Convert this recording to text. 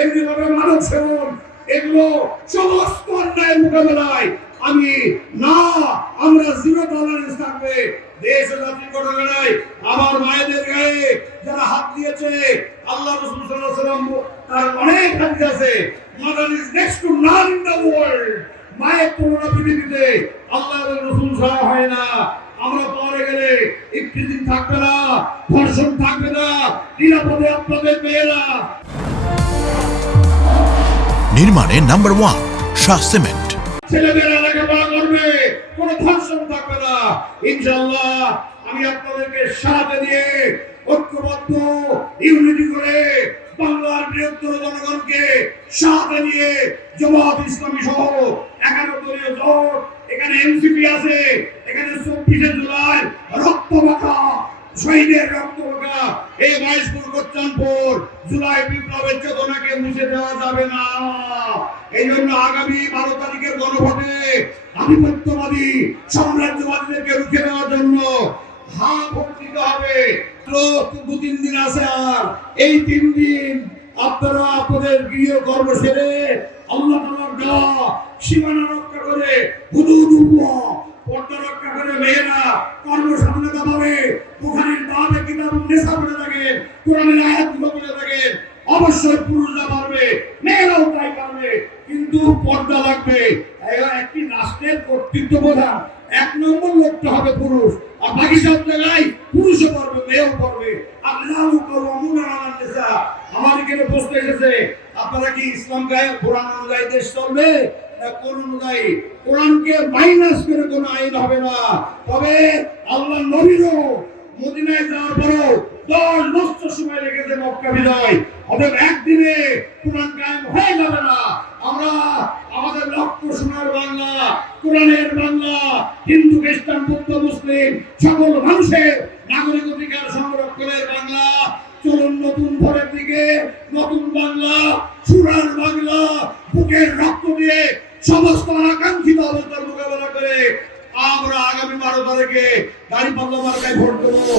এমনি ভাবে মানব সেবন, এগুলো সমস্ত অন্যায়ের মোকাবেলায় আমি না, আমরা জিরো টলারেন্স থাকবে। দেশ ও জাতির ঘটনায় আমার মায়েদের গায়ে যারা হাত দিয়েছে, আল্লাহ রাসূল সাল্লাল্লাহু আলাইহি ওয়াসাল্লাম তার অনেক হাদিস আছে, mother is next two naan in the world. মায়ের তুলনা পৃথিবীতে আল্লাহ এবং রাসূল ছাড়া হয় না। আমরা পরে গেলে একটি দিন থাকবে না, ধর্ষণ থাকবে না, নিরাপদে আপনাদের মেয়েরা। নির্মাণে নাম্বার 1 শাহ সিমেন্ট। ছেলেমেয়েরা লেখাপড়া করবে, কোনো ধর্ষণ থাকবে না ইনশাআল্লাহ। আমি আপনাদেরকে সাথে দিয়ে ঐক্যবদ্ধ ইউনিটি করে বাংলার বৃহত্তর জনগণকে সাথে নিয়ে জামাত ইসলামী সহ 11 দলীয় জোট, এখানে এনসিপি আছে, এখানে 24শে জুলাই রক্তমাখা শহীদের রক্তমাখা এই 22 কোচ্চানপুর জুলাই বিপ্লবের চেতনাকে মুছে দেওয়া যাবে না। এই জন্য আগামী 12 তারিখের গণভোটে আধিপত্যবাদী সাম্রাজ্যবাদীদেরকে রুখে দেওয়ার জন্য ভোট দিতে হবে। 2-3 দিন আছে, আর এই 3 দিন আপনারা আপনাদের গৃহ কর্ম সেরে আল্লাহ তাআলার দেওয়া সীমানা রক্ষা করে, হুদুদুল্লাহ পর্দা রক্ষা করে মেয়েরা কর্মস্বাধীনতা পাবে। বুখারীর বাবে কিতাবুন নিসা পড়ে থাকেন, কোরআনের আয়াতগুলো পড়ে থাকেন, অবশ্যই পুরুষরা পারবে, মেয়েরাও তাই পারবে, কিন্তু পর্দা লাগবে। একটি রাষ্ট্রের কর্তৃত্ব প্রধান 1 নম্বর লোকটা হবে পুরুষ, আর বাকি সব জায়গায় পুরুষও পারবে, মেয়েও পারবে। আল্লাহু কাওয়ামুনা আলান নিসা। আমার এখানে প্রশ্ন এসেছে, আপনারা কি ইসলাম গায়ে কোরআন অনুযায়ী দেশ চলবে না কোন অনুযায়ী? কোরআনকে মাইনাস করে কোনো আইন হবে না। তবে আল্লাহ নবীরও মদিনায় যাওয়ার পরও 10 বছর সময় লেগেছে মক্কা বিজয়, অতএব একদিনে কোরআন কায়েম হয়ে যাবে না। আমরা আমাদের লক্ষ্য সোনার বাংলা, কোরআনের বাংলা, হিন্দু খ্রিস্টান বৌদ্ধ মুসলিম সকল মানুষের নাগরিক অধিকার সংরক্ষণের বাংলা। চলুন নতুন ভোরের দিকে, নতুন বাংলা, সোনার বাংলা, বুকের রক্ত দিয়ে সমস্ত আকাঙ্ক্ষিত অবস্থার মোকাবেলা করে আমরা আগামী 12 তারিখে দাঁড়িপাল্লা মার্কায় ভোট দেবো।